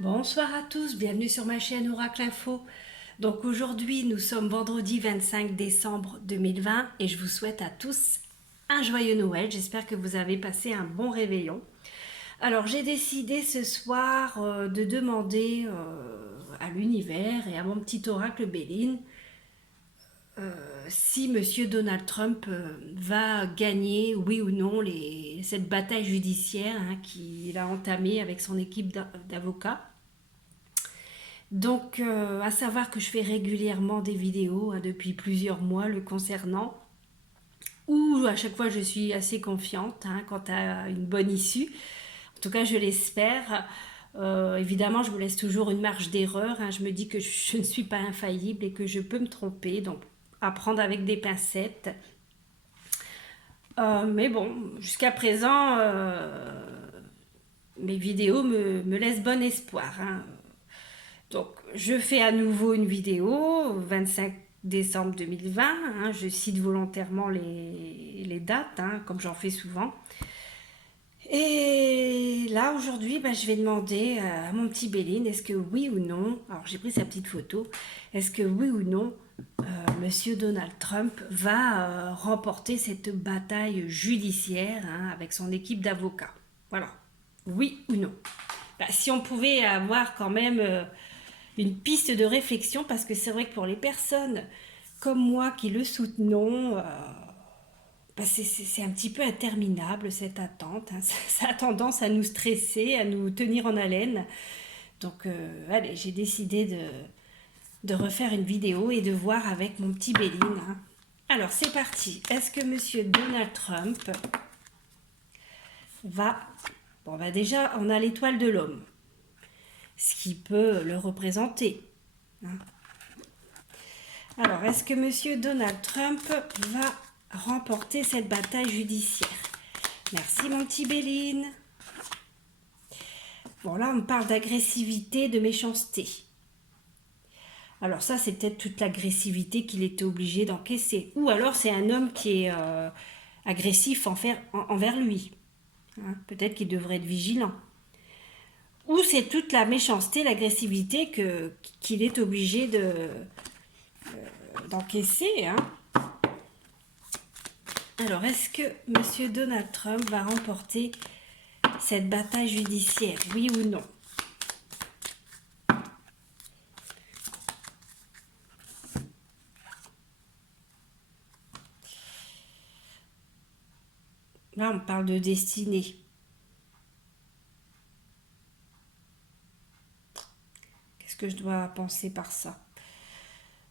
Bonsoir à tous, bienvenue sur ma chaîne Oracle Info. Donc aujourd'hui nous sommes vendredi 25 décembre 2020 et je vous souhaite à tous un joyeux Noël. J'espère que vous avez passé un bon réveillon. Alors j'ai décidé ce soir de demander à l'univers et à mon petit oracle Béline si Monsieur Donald Trump va gagner, oui ou non, cette bataille judiciaire qu'il a entamée avec son équipe d'avocats. Donc, à savoir que je fais régulièrement des vidéos depuis plusieurs mois le concernant, où à chaque fois je suis assez confiante quant à une bonne issue. En tout cas, je l'espère. Évidemment, je me laisse toujours une marge d'erreur. Je me dis que je ne suis pas infaillible et que je peux me tromper. Donc, à prendre avec des pincettes. Mais bon, jusqu'à présent, mes vidéos me laissent bon espoir. Donc, je fais à nouveau une vidéo, 25 décembre 2020. Je cite volontairement les dates, comme j'en fais souvent. Et là, aujourd'hui, je vais demander à mon petit Béline, est-ce que oui ou non, alors j'ai pris sa petite photo, est-ce que oui ou non, Monsieur Donald Trump va remporter cette bataille judiciaire avec son équipe d'avocats. Voilà, oui ou non. Si on pouvait avoir quand même une piste de réflexion, parce que c'est vrai que pour les personnes comme moi qui le soutenons, c'est un petit peu interminable cette attente. Ça a tendance à nous stresser, à nous tenir en haleine. Donc, allez, j'ai décidé de refaire une vidéo et de voir avec mon petit Béline. Alors, c'est parti. Est-ce que Monsieur Donald Trump va... Bon, déjà, on a l'étoile de l'homme, ce qui peut le représenter. Alors, est-ce que Monsieur Donald Trump va remporter cette bataille judiciaire? Merci mon petit Béline. Bon, là, on parle d'agressivité, de méchanceté. Alors ça, c'est peut-être toute l'agressivité qu'il était obligé d'encaisser. Ou alors, c'est un homme qui est agressif envers lui. Peut-être qu'il devrait être vigilant. Ou c'est toute la méchanceté, l'agressivité qu'il est obligé d'encaisser. Alors, est-ce que M. Donald Trump va remporter cette bataille judiciaire, oui ou non? Là, on parle de destinée. Qu'est-ce que je dois penser par ça?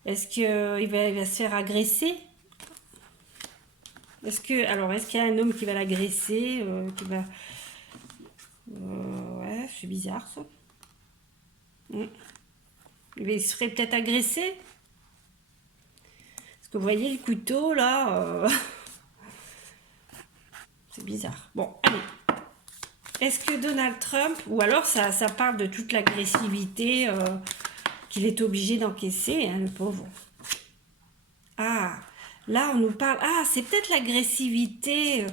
Est-ce qu'il va se faire agresser? Est-ce qu'il y a un homme qui va l'agresser, ouais, c'est bizarre ça. Il se ferait peut-être agresser. Parce que vous voyez le couteau là, c'est bizarre. Bon, allez. Est-ce que Donald Trump, ou alors ça parle de toute l'agressivité qu'il est obligé d'encaisser, le pauvre. Ah, là on nous parle, c'est peut-être l'agressivité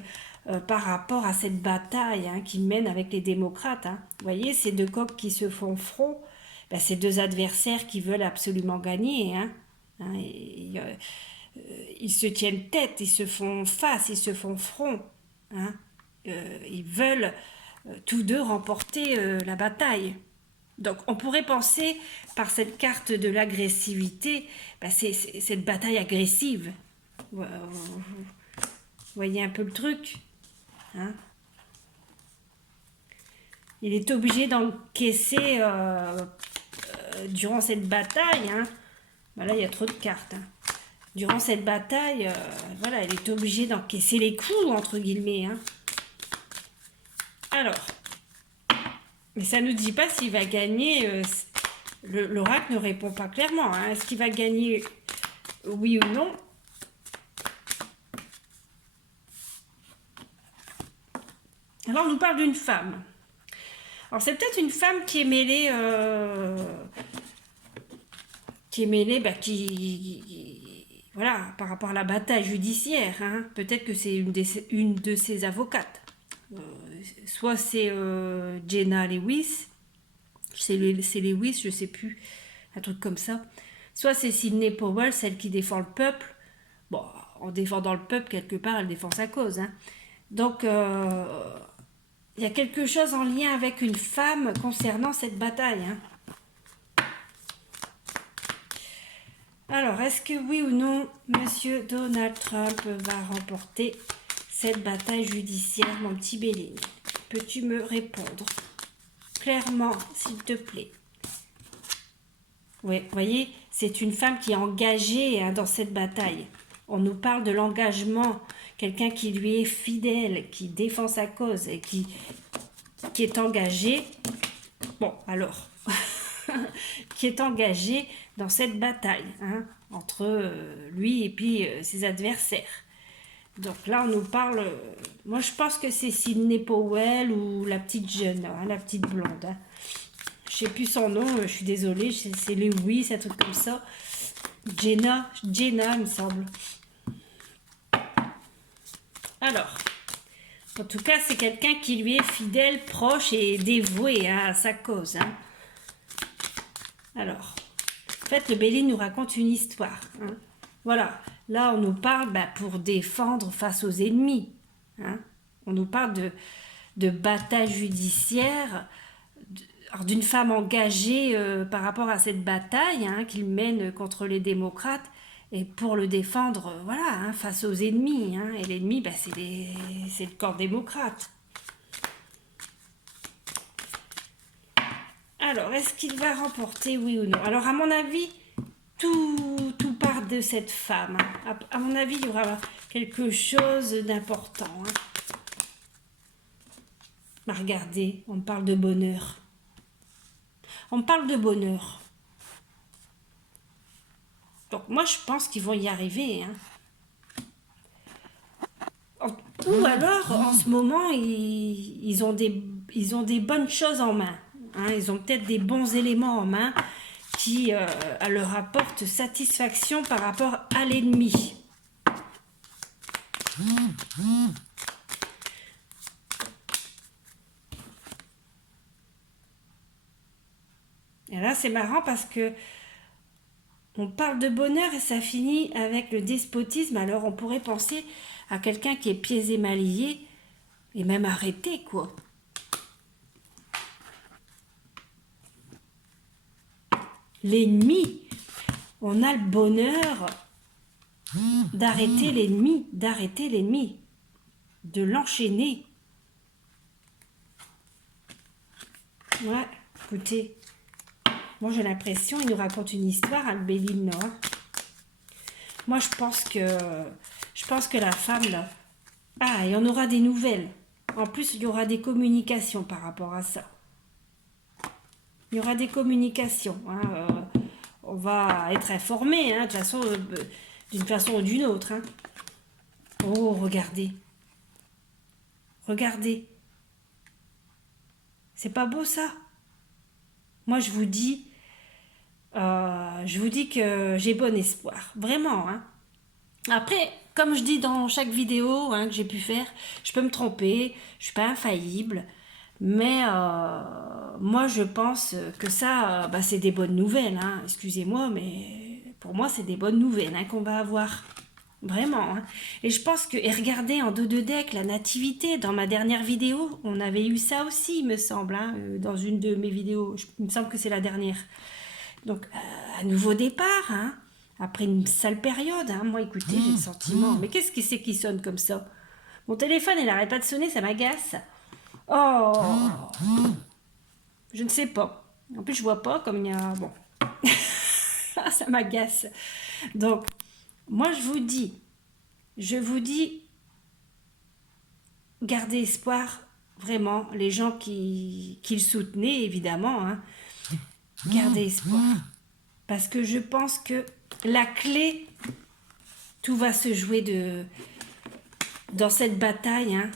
par rapport à cette bataille qu'il mène avec les démocrates. Vous voyez, ces deux coqs qui se font front, ces deux adversaires qui veulent absolument gagner. Ils se tiennent tête, ils se font face, ils se font front. Ils veulent tous deux remporter la bataille. Donc on pourrait penser par cette carte de l'agressivité, c'est cette bataille agressive. Vous voyez un peu le truc, Il est obligé d'encaisser durant cette bataille. Là il y a trop de cartes. Durant cette bataille, il est obligé d'encaisser les coups entre guillemets. Alors, mais ça ne nous dit pas s'il va gagner. L'oracle ne répond pas clairement. Est-ce qu'il va gagner oui ou non? Alors, on nous parle d'une femme. Alors, c'est peut-être une femme qui est mêlée... voilà, par rapport à la bataille judiciaire. Peut-être que c'est une de ses avocates. Soit c'est Jenna Lewis, c'est Lewis, je sais plus, un truc comme ça. Soit c'est Sidney Powell, celle qui défend le peuple. Bon, en défendant le peuple, quelque part, elle défend sa cause. Hein. Donc, il y a quelque chose en lien avec une femme concernant cette bataille. Hein. Alors, est-ce que oui ou non, Monsieur Donald Trump va remporter cette bataille judiciaire, mon petit Béline? Peux-tu me répondre clairement, s'il te plaît? Oui, vous voyez, c'est une femme qui est engagée hein, dans cette bataille. On nous parle de l'engagement, quelqu'un qui lui est fidèle, qui défend sa cause et qui est engagé. Bon, alors, qui est engagé dans cette bataille hein, entre lui et puis ses adversaires. Donc là, on nous parle... moi, je pense que c'est Sidney Powell ou la petite jeune, hein, la petite blonde. Hein. Je sais plus son nom, je suis désolée, c'est Lewis, un truc comme ça. Jenna, il me semble. Alors, en tout cas, c'est quelqu'un qui lui est fidèle, proche et dévoué hein, à sa cause. Hein. Alors, en fait, le Béline nous raconte une histoire. Hein. Voilà, là, on nous parle pour défendre face aux ennemis. Hein. On nous parle de bataille judiciaire, d'une femme engagée par rapport à cette bataille hein, qu'il mène contre les démocrates et pour le défendre voilà, hein, face aux ennemis. Hein. Et l'ennemi, c'est le camp démocrate. Alors, est-ce qu'il va remporter, oui ou non? Alors, à mon avis, tout part de cette femme. Hein. À mon avis, il y aura quelque chose d'important. Hein. Regardez, on parle de bonheur. On parle de bonheur. Donc moi, je pense qu'ils vont y arriver. Hein. Ou alors, en ce moment, ils ont des bonnes choses en main. Hein. Ils ont peut-être des bons éléments en main qui leur apportent satisfaction par rapport à l'ennemi. Et là, c'est marrant parce que on parle de bonheur et ça finit avec le despotisme. Alors, on pourrait penser à quelqu'un qui est pieds et mains liés et même arrêté, quoi. L'ennemi, on a le bonheur d'arrêter l'ennemi, de l'enchaîner. Ouais, écoutez, moi j'ai l'impression, il nous raconte une histoire, le Béline, non? Moi je pense que la femme, là, il y en aura des nouvelles. En plus, il y aura des communications par rapport à ça. Il y aura des communications. Hein, on va être informés, hein, d'une façon ou d'une autre. Hein. Oh, regardez. Regardez. C'est pas beau ça? Moi, je vous dis que j'ai bon espoir. Vraiment. Hein. Après, comme je dis dans chaque vidéo hein, que j'ai pu faire, je peux me tromper, je suis pas infaillible. Mais moi, je pense que ça, c'est des bonnes nouvelles. Hein. Excusez-moi, mais pour moi, c'est des bonnes nouvelles hein, qu'on va avoir. Vraiment. Hein. Et je pense que, et regardez en dos de deck, la nativité, dans ma dernière vidéo, on avait eu ça aussi, il me semble, hein, dans une de mes vidéos. Il me semble que c'est la dernière. Donc, un nouveau départ, hein, après une sale période. Hein. Moi, écoutez, j'ai le sentiment. Mais qu'est-ce que c'est qui sonne comme ça? Mon téléphone, il n'arrête pas de sonner, ça m'agace. Oh, je ne sais pas. En plus, je vois pas comme il y a... Bon, ça m'agace. Donc, moi, je vous dis, gardez espoir, vraiment, les gens qui le soutenaient, évidemment, hein, gardez espoir. Parce que je pense que la clé, tout va se jouer dans cette bataille, hein.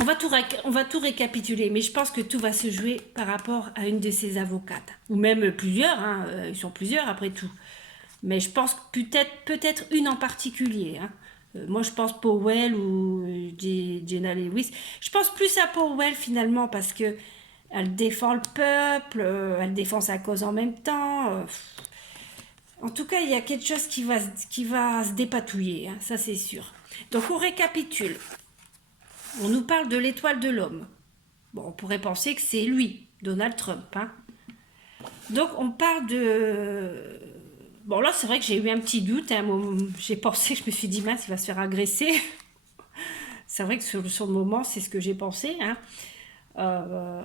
On va tout récapituler, mais je pense que tout va se jouer par rapport à une de ces avocates. Ou même plusieurs, hein, ils sont plusieurs après tout. Mais je pense peut-être une en particulier. Hein. Moi, je pense Powell ou Jenna Lewis. Je pense plus à Powell finalement parce que elle défend le peuple, elle défend sa cause en même temps. En tout cas, il y a quelque chose qui va se dépatouiller, hein, ça c'est sûr. Donc on récapitule. On nous parle de l'étoile de l'homme. Bon, on pourrait penser que c'est lui, Donald Trump. Hein. Donc on parle de... Bon là c'est vrai que j'ai eu un petit doute, à un moment, j'ai pensé, je me suis dit mince, il va se faire agresser. C'est vrai que sur le moment c'est ce que j'ai pensé. Hein. Euh,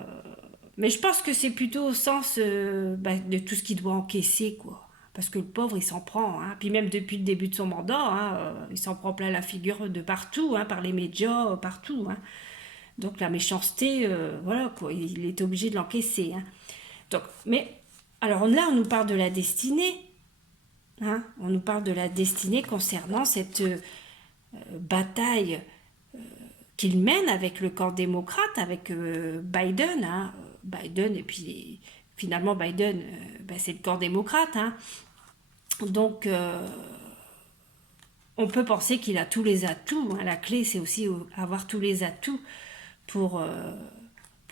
mais je pense que c'est plutôt au sens de tout ce qu'il doit encaisser, quoi. Parce que le pauvre, il s'en prend. Hein. Puis même depuis le début de son mandat, hein, il s'en prend plein la figure de partout, hein, par les médias, partout. Hein. Donc la méchanceté, voilà, quoi, il est obligé de l'encaisser. Hein. Donc, mais, alors là, on nous parle de la destinée. Hein. On nous parle de la destinée concernant cette bataille qu'il mène avec le camp démocrate, avec Biden. Hein. Biden, et puis finalement, Biden, c'est le camp démocrate. Hein. Donc, on peut penser qu'il a tous les atouts. Hein. La clé, c'est aussi avoir tous les atouts pour,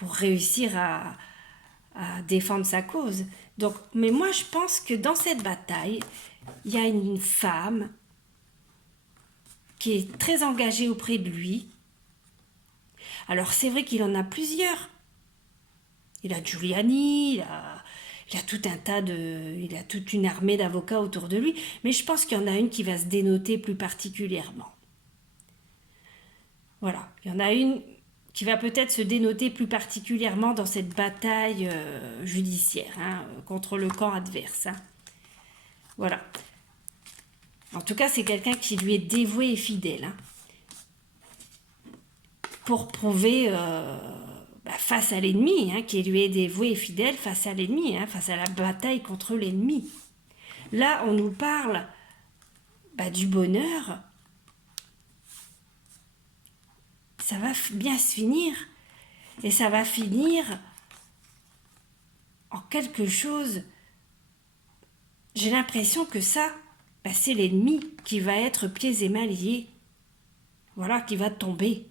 réussir à défendre sa cause. Donc, mais moi, je pense que dans cette bataille, il y a une femme qui est très engagée auprès de lui. Alors, c'est vrai qu'il en a plusieurs. Il a Giuliani, il a tout un tas il a toute une armée d'avocats autour de lui, mais je pense qu'il y en a une qui va se dénoter plus particulièrement. Voilà, il y en a une qui va peut-être se dénoter plus particulièrement dans cette bataille judiciaire hein, contre le camp adverse. Hein. Voilà. En tout cas, c'est quelqu'un qui lui est dévoué et fidèle. Hein, pour prouver face à l'ennemi, hein, qui lui est dévoué et fidèle face à l'ennemi, hein, face à la bataille contre l'ennemi. Là, on nous parle du bonheur. Ça va bien se finir. Et ça va finir en quelque chose. J'ai l'impression que ça, c'est l'ennemi qui va être pieds et mains liés. Voilà, qui va tomber.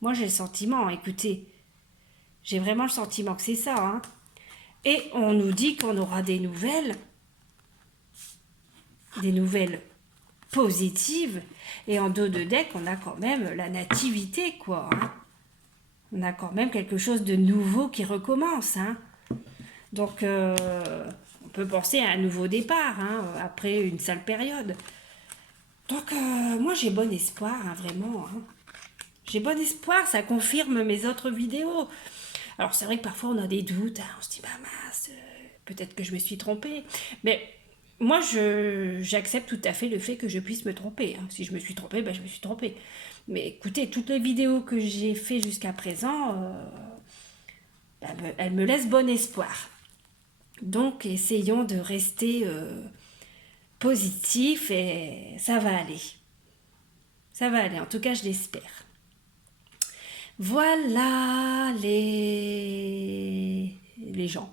Moi, j'ai le sentiment, écoutez, j'ai vraiment le sentiment que c'est ça. Hein. Et on nous dit qu'on aura des nouvelles positives. Et en dos de deck, on a quand même la nativité, quoi. Hein. On a quand même quelque chose de nouveau qui recommence. Hein. Donc, on peut penser à un nouveau départ, hein, après une sale période. Donc, moi, j'ai bon espoir, hein, vraiment. Hein. J'ai bon espoir, ça confirme mes autres vidéos. Alors, c'est vrai que parfois, on a des doutes. Hein, on se dit, mince, peut-être que je me suis trompée. Mais moi, j'accepte tout à fait le fait que je puisse me tromper. Hein. Si je me suis trompée, je me suis trompée. Mais écoutez, toutes les vidéos que j'ai fait jusqu'à présent, elles me laissent bon espoir. Donc, essayons de rester positif et ça va aller. Ça va aller, en tout cas, je l'espère. Voilà les gens.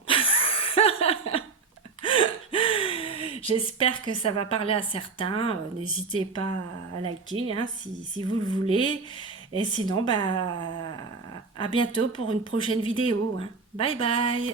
J'espère que ça va parler à certains. N'hésitez pas à liker hein, si vous le voulez. Et sinon, à bientôt pour une prochaine vidéo. Hein. Bye bye.